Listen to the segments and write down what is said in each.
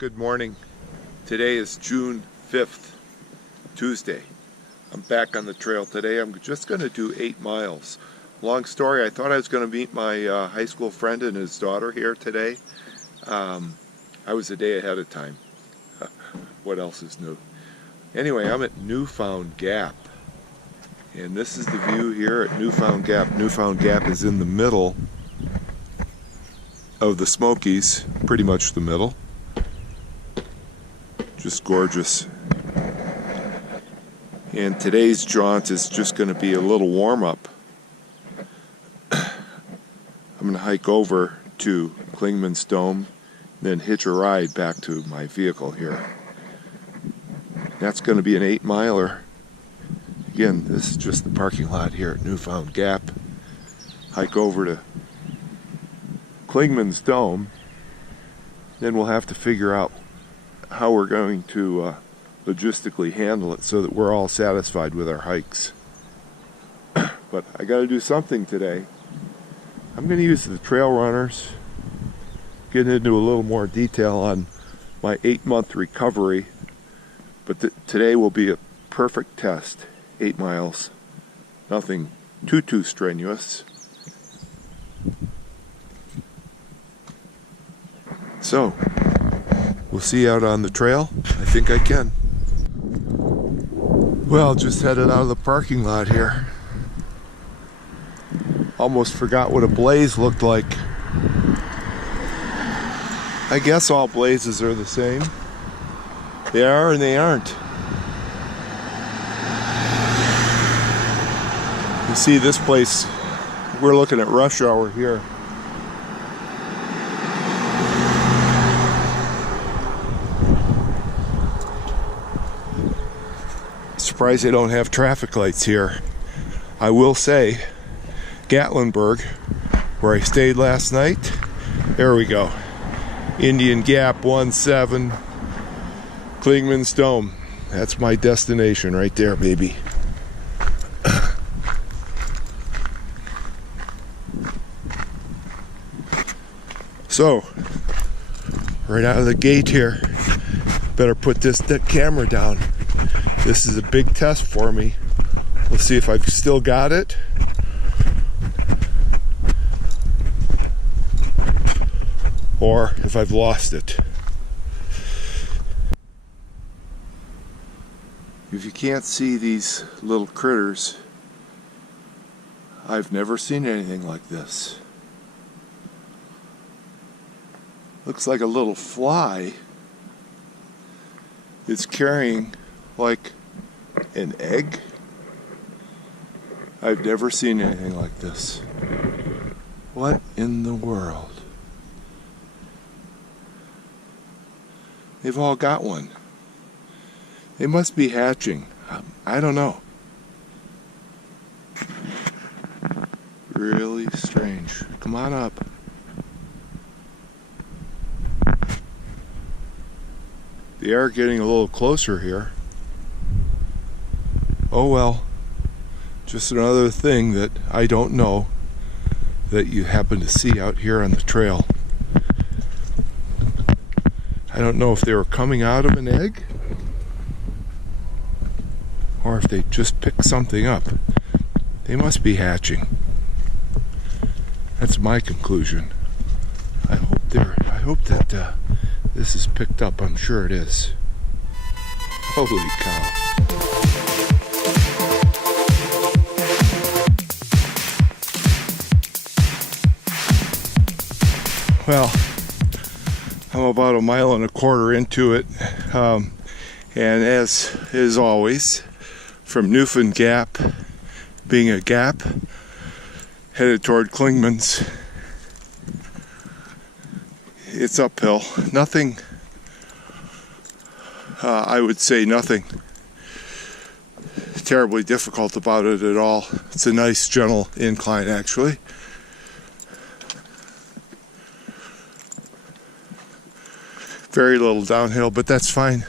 Good morning. Today is June 5th, Tuesday. I'm back on the trail today. I'm just going to do 8 miles. Long story, I thought I was going to meet my high school friend and his daughter here today. I was a day ahead of time. What else is new? Anyway, I'm at Newfound Gap. And this is the view here at Newfound Gap. Newfound Gap is in the middle of the Smokies, pretty much the middle. Just gorgeous. And today's jaunt is just going to be a little warm-up. I'm going to hike over to Klingman's Dome, then hitch a ride back to my vehicle here. That's going to be an 8-miler. Again, this is just the parking lot here at Newfound Gap. Hike over to Klingman's Dome. Then we'll have to figure out how we're going to logistically handle it so that we're all satisfied with our hikes. But I got to do something today. I'm going to use the trail runners, get into a little more detail on my 8-month recovery. But today will be a perfect test. 8 miles. Nothing too strenuous. So, we'll see you out on the trail. I think I can. Well, just headed out of the parking lot here. Almost forgot what a blaze looked like. I guess all blazes are the same. They are and they aren't. You see this place, we're looking at rush hour here. Surprised they don't have traffic lights here. I will say, Gatlinburg, where I stayed last night, there we go. Indian Gap 17, Klingman's Dome. That's my destination right there, baby. So, right out of the gate here, better put this camera down. This is a big test for me. We'll see if I've still got it. Or if I've lost it. If you can't see these little critters, I've never seen anything like this. Looks like a little fly. It's carrying like an egg. I've never seen anything like this. What in the world? They've all got one. They must be hatching. I don't know. Really strange. Come on up. They are getting a little closer here. Oh well. Just another thing that I don't know that you happen to see out here on the trail. I don't know if they were coming out of an egg or if they just picked something up. They must be hatching. That's my conclusion. I hope that this is picked up. I'm sure it is. Holy cow. Well, I'm about 1.25 miles into it. And as is always, from Newfound Gap, being a gap, headed toward Klingman's, it's uphill. Nothing, I would say nothing terribly difficult about it at all. It's a nice, gentle incline, actually. Very little downhill, but that's fine.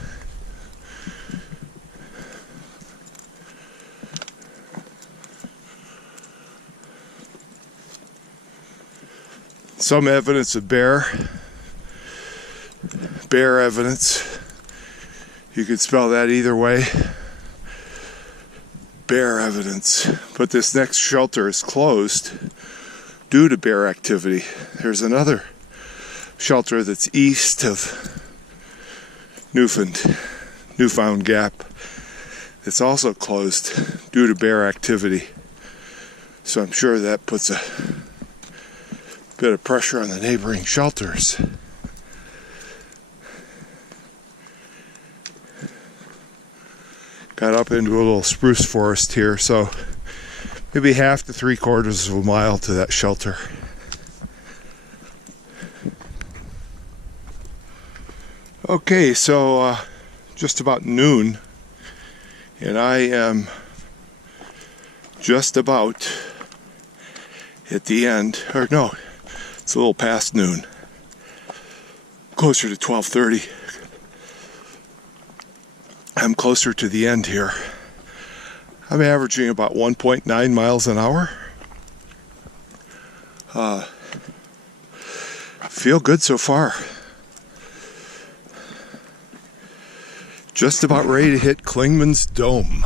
Some evidence of bear, bear evidence. You could spell that either way. Bear evidence. But this next shelter is closed due to bear activity. There's another shelter that's east of Newfound Gap. It's also closed due to bear activity. So I'm sure that puts a bit of pressure on the neighboring shelters. Got up into a little spruce forest here, so maybe half to 3/4 of a mile to that shelter. Okay, so just about noon, and I am just about at the end, or no, it's a little past noon, closer to 12:30. I'm closer to the end here. I'm averaging about 1.9 miles an hour. Feel good so far. Just about ready to hit Clingman's Dome.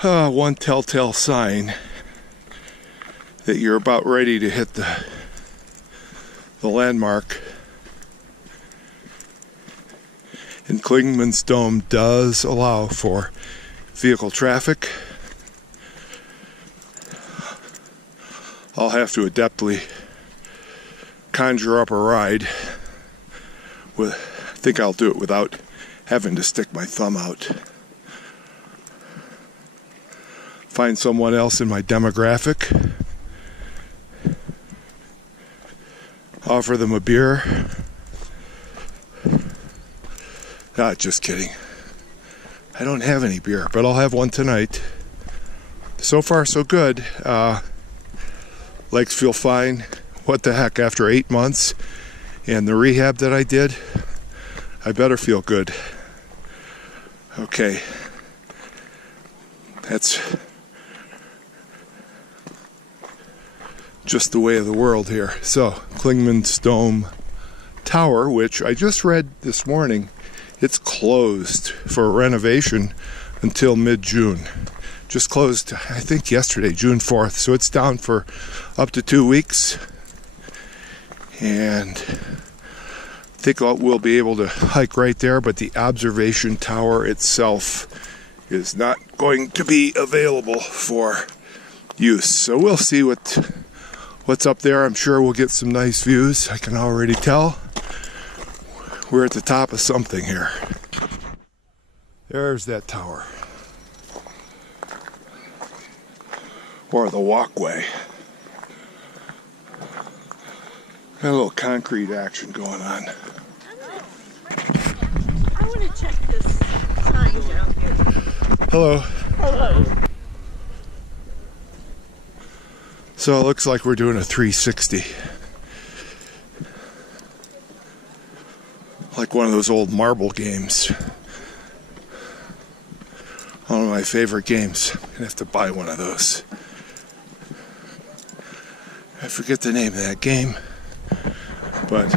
One telltale sign that you're about ready to hit the landmark. And Clingman's Dome does allow for vehicle traffic. I'll have to adeptly conjure up a ride. I think I'll do it without having to stick my thumb out. Find someone else in my demographic. Offer them a beer. Just kidding. I don't have any beer, but I'll have one tonight. So far, so good. Legs feel fine. What the heck, after 8 months and the rehab that I did, I better feel good. Okay. That's just the way of the world here. So, Clingman's Dome Tower, which I just read this morning, it's closed for renovation until mid-June. Just closed, I think, yesterday, June 4th. So it's down for up to 2 weeks. And I think we'll be able to hike right there, but the observation tower itself is not going to be available for use. So we'll see what's up there. I'm sure we'll get some nice views. I can already tell. We're at the top of something here. There's that tower. Or the walkway. Got a little concrete action going on. I want to check this sign down here. Hello. Hello. So it looks like we're doing a 360. Like one of those old marble games. One of my favorite games. I'm gonna have to buy one of those. I forget the name of that game, but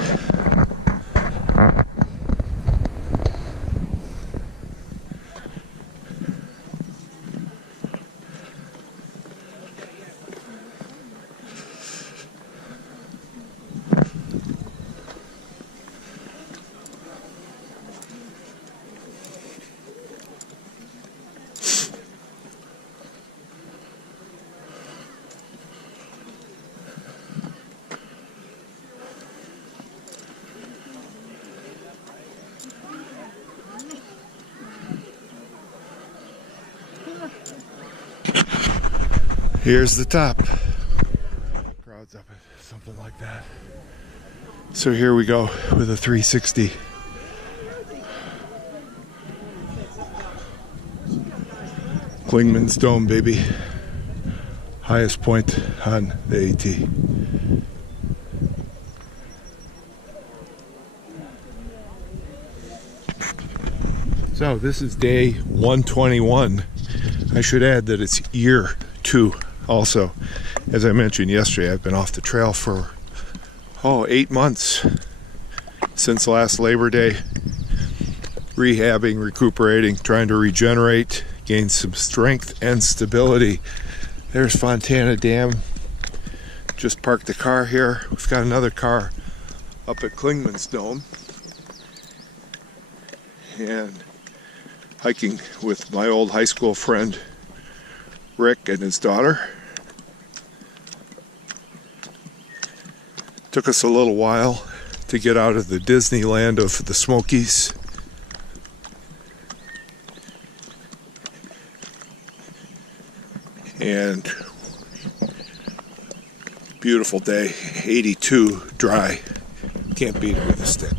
here's the top. Crowds up at something like that. So here we go with a 360. Clingman's Dome, baby. Highest point on the AT. So this is day 121. I should add that it's year 2 also. As I mentioned yesterday, I've been off the trail for 8 months. since last Labor Day. Rehabbing, recuperating, trying to regenerate, gain some strength and stability. There's Fontana Dam. Just parked the car here. We've got another car up at Klingman's Dome. And hiking with my old high school friend Rick and his daughter. Took us a little while to get out of the Disneyland of the Smokies. And beautiful day, 82, dry. Can't beat it with a stick.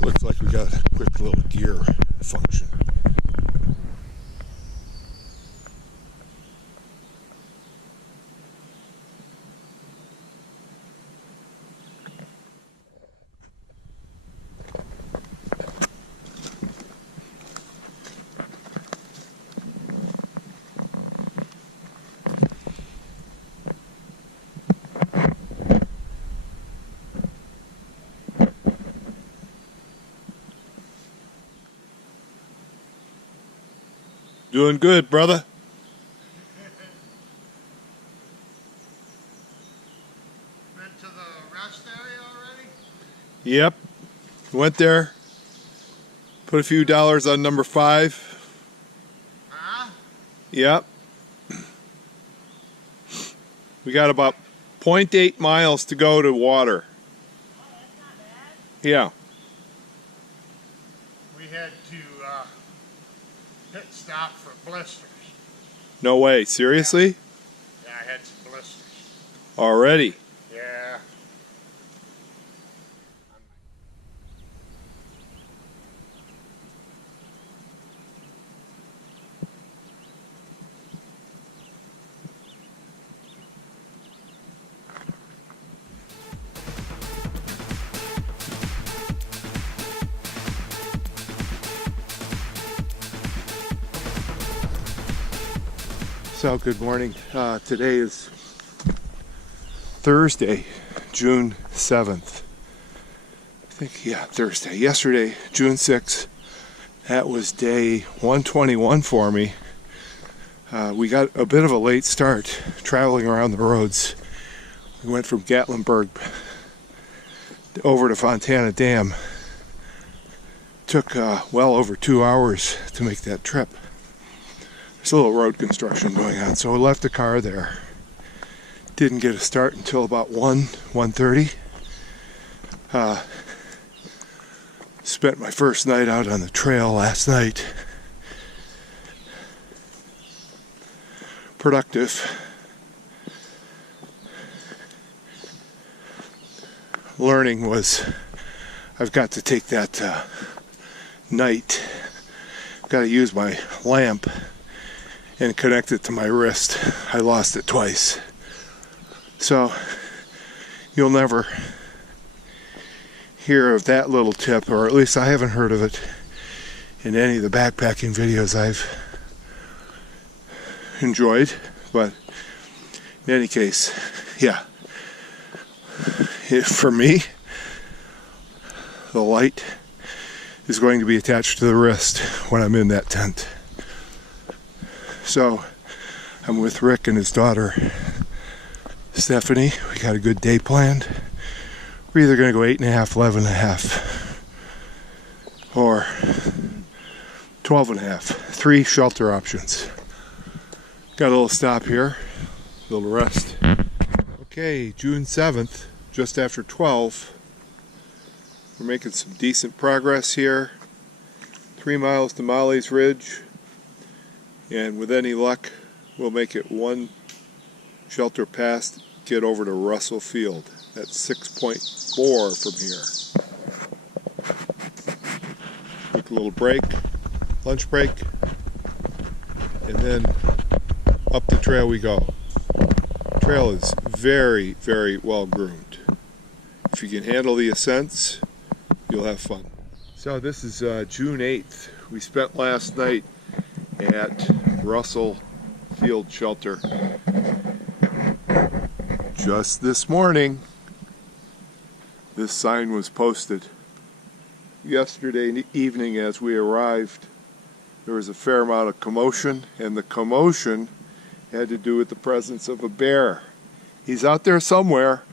Looks like we got a quick little gear function. Doing good, brother. Been to the rest area already? Yep. Went there. Put a few dollars on number 5. Huh? Yep. We got about 0.8 miles to go to water. Oh, that's not bad. Yeah. We had to pit stop for blisters. No way. Seriously? Yeah, I had some blisters. Already. Yeah. So, good morning. Today is Thursday, June 7th. I think, yeah, Thursday. Yesterday, June 6th, that was day 121 for me. We got a bit of a late start traveling around the roads. We went from Gatlinburg over to Fontana Dam. Took well over 2 hours to make that trip. There's a little road construction going on, so we left the car there. Didn't get a start until about 1:30. Spent my first night out on the trail last night. Productive. Learning was I've got to take that night. I've got to use my lamp and connect it to my wrist. I lost it twice. So you'll never hear of that little tip, or at least I haven't heard of it in any of the backpacking videos I've enjoyed. But in any case, yeah. For me, the light is going to be attached to the wrist when I'm in that tent. So I'm with Rick and his daughter Stephanie. We got a good day planned. We're either going to go 8.5, 11.5, or 12.5. 3 shelter options. Got a little stop here, a little rest. Okay, June 7th, just after 12. We're making some decent progress here. 3 miles to Molly's Ridge. And with any luck, we'll make it 1 shelter past, get over to Russell Field. That's 6.4 from here. Take a little break, lunch break, and then up the trail we go. Trail is very, very well groomed. If you can handle the ascents, you'll have fun. So this is June 8th. We spent last night at Russell Field Shelter. Just this morning, this sign was posted. Yesterday evening as we arrived, there was a fair amount of commotion, and the commotion had to do with the presence of a bear. He's out there somewhere,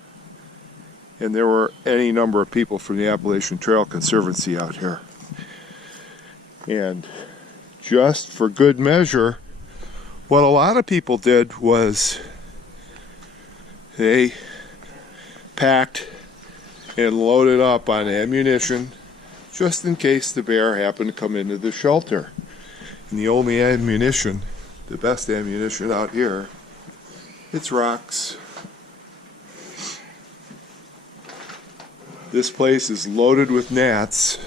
and there were any number of people from the Appalachian Trail Conservancy out here. And just for good measure, what a lot of people did was they packed and loaded up on ammunition just in case the bear happened to come into the shelter. And the only ammunition, the best ammunition out here, it's rocks. This place is loaded with gnats,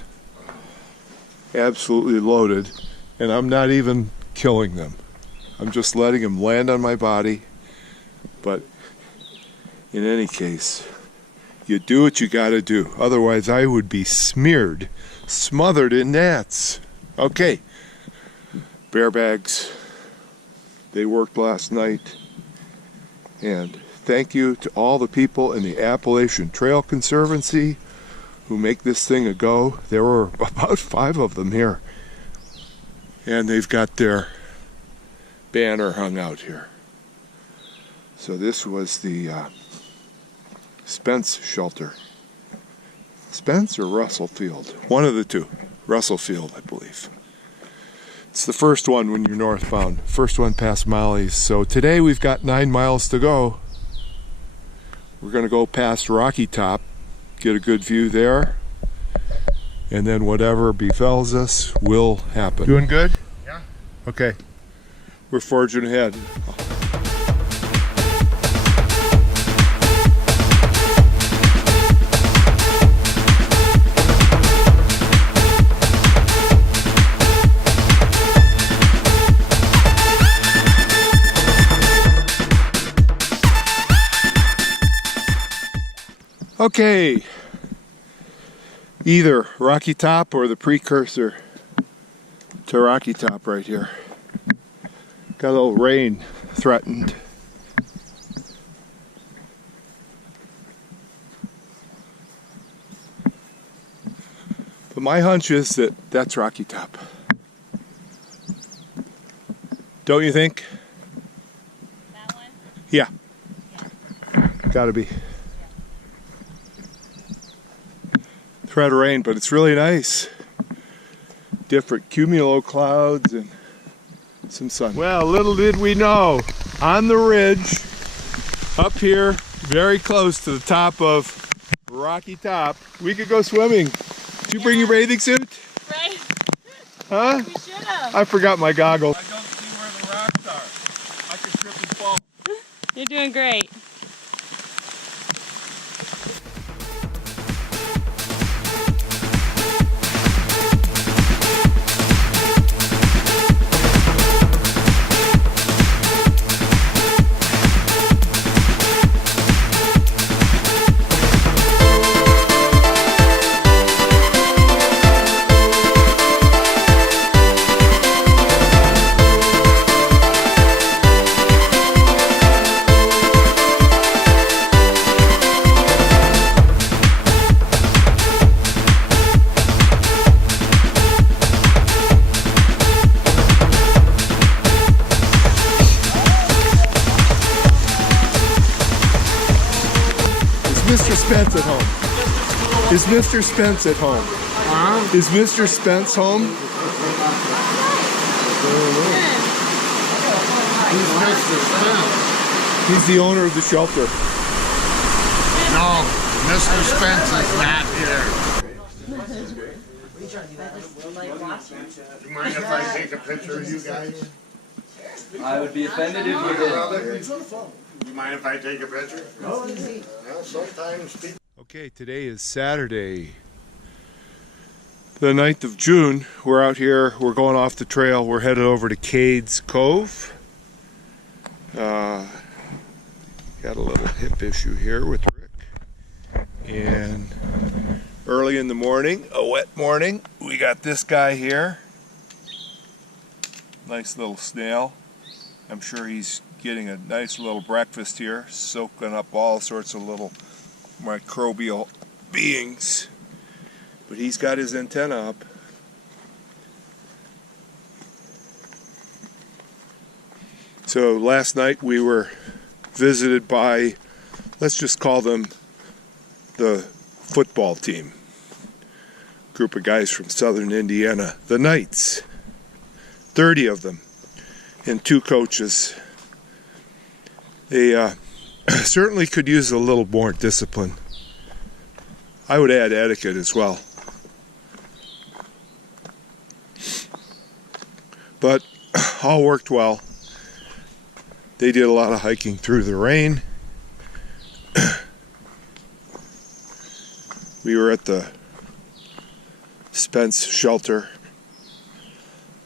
absolutely loaded, and I'm not even killing them. I'm just letting them land on my body. But in any case, you do what you gotta do. Otherwise, I would be smeared, smothered in gnats. Okay, bear bags. They worked last night. And thank you to all the people in the Appalachian Trail Conservancy who make this thing a go. There were about 5 of them here. And they've got their banner hung out here. So this was the Spence shelter. Spence or Russell Field? One of the two. Russell Field, I believe. It's the first one when you're northbound. First one past Molly's. So today we've got 9 miles to go. We're going to go past Rocky Top, get a good view there, and then whatever befalls us will happen. Doing good? Yeah. Okay. We're forging ahead. Okay, either Rocky Top or the precursor to Rocky Top right here. Got a little rain threatened. But my hunch is that that's Rocky Top. Don't you think? That one? Yeah. Gotta be. Threat of rain, but it's really nice. Different cumulo clouds and some sun. Well, little did we know, on the ridge, up here, very close to the top of Rocky Top, we could go swimming. Did you bring your bathing suit? Right. Huh? We should have. I forgot my goggles. I don't see where the rocks are. I could trip and fall. You're doing great. Mr. Spence at home? Is Mr. Spence at home? Huh? Is Mr. Spence home? Who's Mr. Spence? He's the owner of the shelter. No, Mr. Spence is not here. Do you mind if I take a picture of you guys? I would be offended if you did. Do you mind if I take a picture? No. Well, sometimes people... Okay, today is Saturday, the 9th of June. We're out here, we're going off the trail. We're headed over to Cades Cove. Got a little hip issue here with Rick. And early in the morning, a wet morning, we got this guy here. Nice little snail. I'm sure he's getting a nice little breakfast here, soaking up all sorts of little microbial beings. But he's got his antenna up. So last night we were visited by, let's just call them the football team. Group of guys from southern Indiana, the Knights. 30 of them and 2 coaches. They certainly could use a little more discipline. I would add etiquette as well. But all worked well. They did a lot of hiking through the rain. We were at the Spence shelter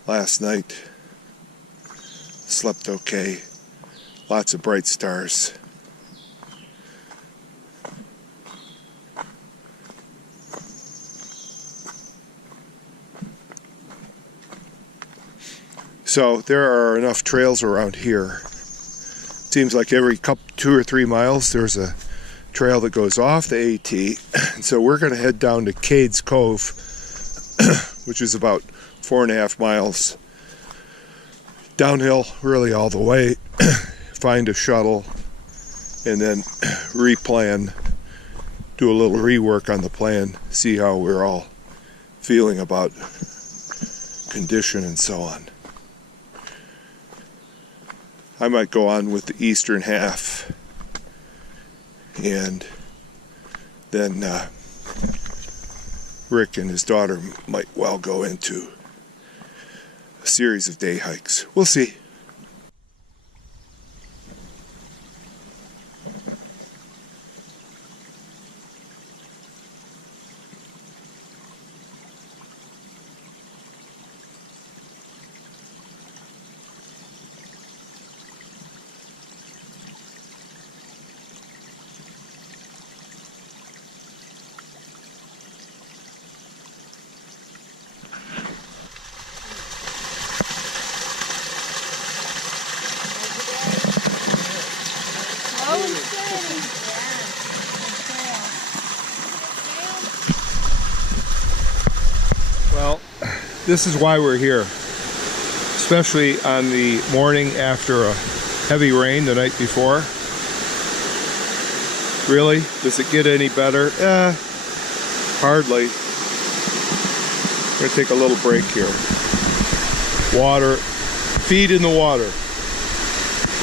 last night. Slept okay. Lots of bright stars. So there are enough trails around here. Seems like every 2 or 3 miles there's a trail that goes off the AT. And so we're going to head down to Cades Cove, which is about 4.5 miles downhill, really all the way. Find a shuttle and then replan, do a little rework on the plan, see how we're all feeling about condition and so on. I might go on with the eastern half, and then Rick and his daughter might well go into a series of day hikes. We'll see. Well, this is why we're here, especially on the morning after a heavy rain the night before. Really? Does it get any better? Hardly. I'm going to take a little break here. Water, feet in the water.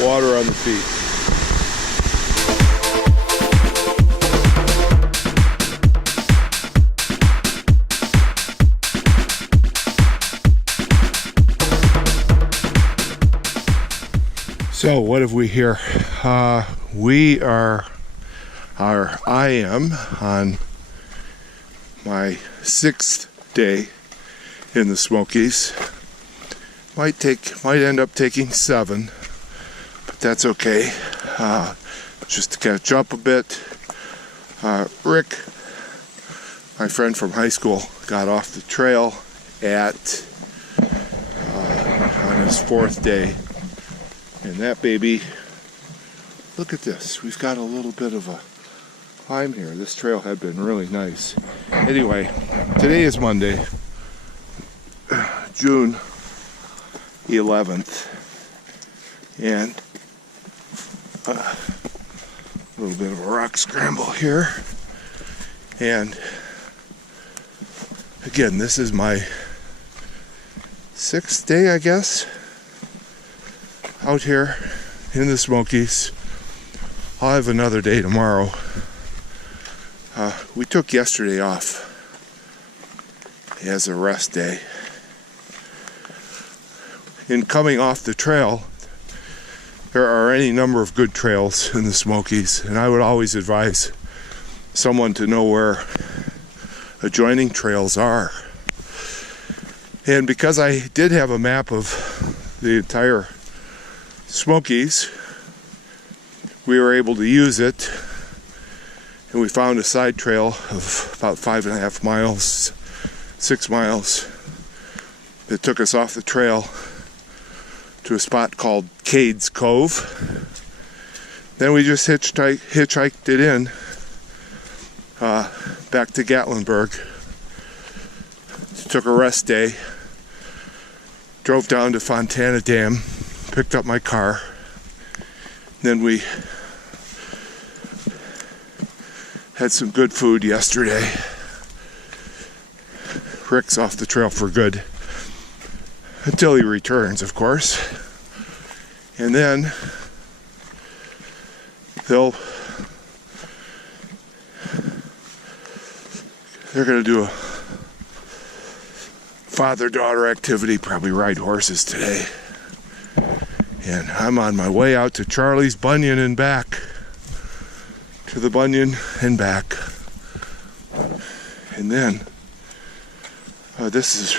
Water on the feet. So what have we here? I am on my 6th day in the Smokies. Might end up taking 7, but that's okay. Just to catch up a bit. Rick, my friend from high school, got off the trail at on his 4th day. And that baby, look at this. We've got a little bit of a climb here. This trail had been really nice. Anyway, today is Monday, June 11th. And a little bit of a rock scramble here. And again, this is my 6th day, I guess, out here in the Smokies. I'll have another day tomorrow. We took yesterday off as a rest day. In coming off the trail, there are any number of good trails in the Smokies, and I would always advise someone to know where adjoining trails are. And because I did have a map of the entire Smokies, we were able to use it, and we found a side trail of about 5.5 miles, 6 miles, that took us off the trail to a spot called Cade's Cove. Then we just hitchhiked it in back to Gatlinburg. Took a rest day. Drove down to Fontana Dam, picked up my car. Then we had some good food yesterday. Rick's off the trail for good. Until he returns, of course. And then they're going to do a father-daughter activity, probably ride horses today. And I'm on my way out to Charlie's Bunyan and back. To the Bunyan and back. And then, this is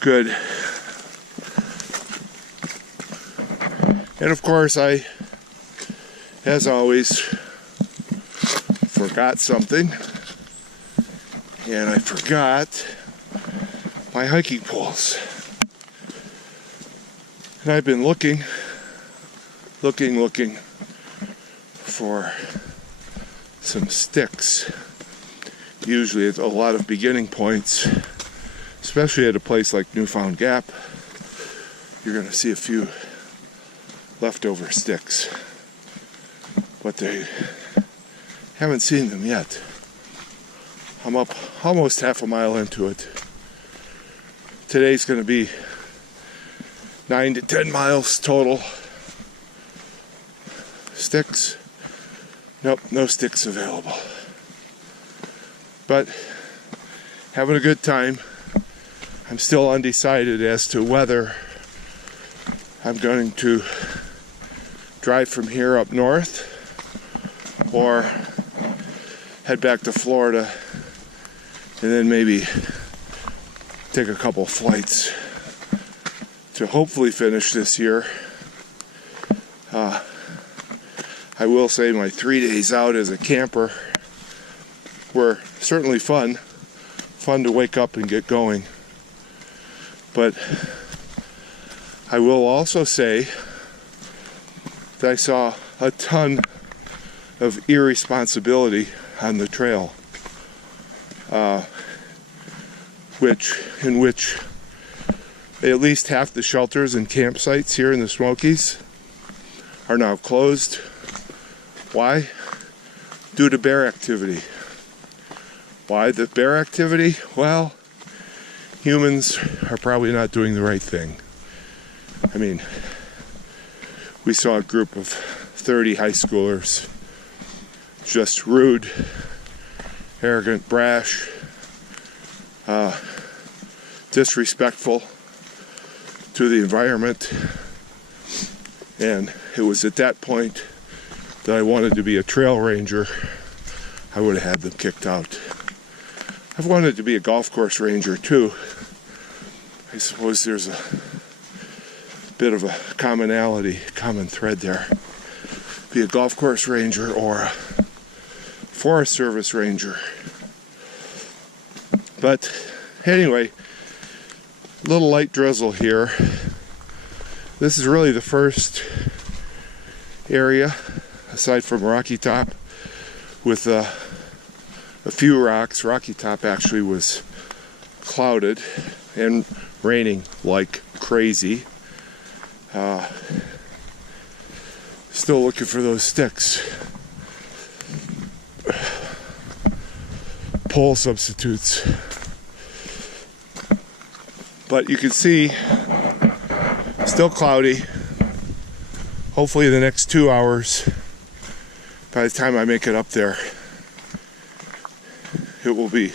good. And of course, I, as always, forgot something. And I forgot my hiking poles. And I've been looking for some sticks. Usually at a lot of beginning points, especially at a place like Newfound Gap, you're going to see a few leftover sticks. But they haven't seen them yet. I'm up almost half a mile into it. Today's going to be 9 to 10 miles total. Sticks? Nope, no sticks available. But having a good time. I'm still undecided as to whether I'm going to drive from here up north or head back to Florida and then maybe take a couple flights to hopefully finish this year. I will say my 3 days out as a camper were certainly fun to wake up and get going. But I will also say that I saw a ton of irresponsibility on the trail, in which at least half the shelters and campsites here in the Smokies are now closed. Why? Due to bear activity. Why the bear activity? Well, humans are probably not doing the right thing. I mean, we saw a group of 30 high schoolers, just rude, arrogant, brash, disrespectful to the environment. And it was at that point that I wanted to be a trail ranger. I would have had them kicked out. I've wanted to be a golf course ranger too. I suppose there's a bit of a common thread there. Be a golf course ranger or a Forest Service ranger. But anyway, a little light drizzle here. This is really the first area, aside from Rocky Top, with a few rocks. Rocky Top actually was clouded and raining like crazy. Still looking for those sticks. Pole substitutes. But you can see, still cloudy. Hopefully the next 2 hours, by the time I make it up there, it will be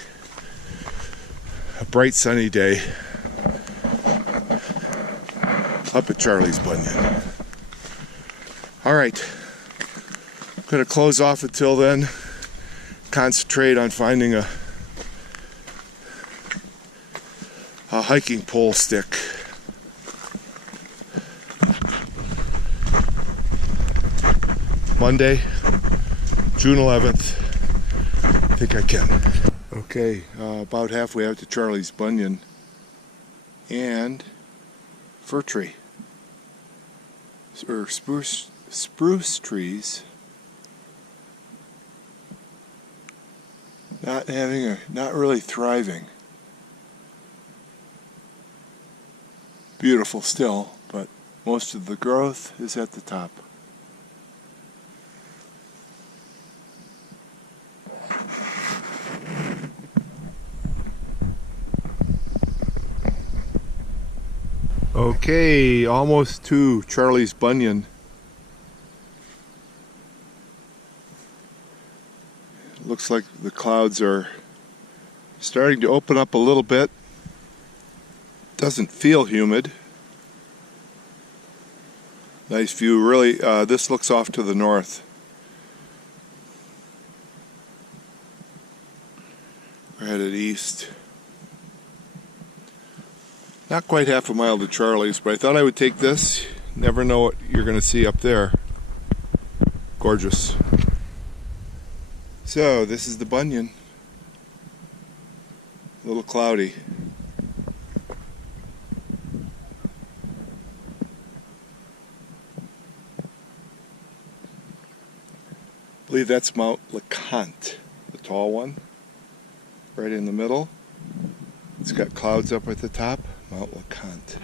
a bright sunny day up at Charlie's Bunyan. All right, I'm going to close off until then, concentrate on finding a hiking pole stick. Monday, June 11th. I think I can. Okay, about halfway out to Charlie's Bunyan, and fir tree or spruce trees not really thriving. Beautiful still, but most of the growth is at the top. Okay, almost to Charlie's Bunyan. Looks like the clouds are starting to open up a little bit. Doesn't feel humid. Nice view, really. This looks off to the north. We're headed east. Not quite half a mile to Charlie's, but I thought I would take this. Never know what you're going to see up there. Gorgeous. So, this is the Bunyan. A little cloudy. I believe that's Mount LeConte, the tall one, right in the middle. It's got clouds up at the top. Mount LeConte.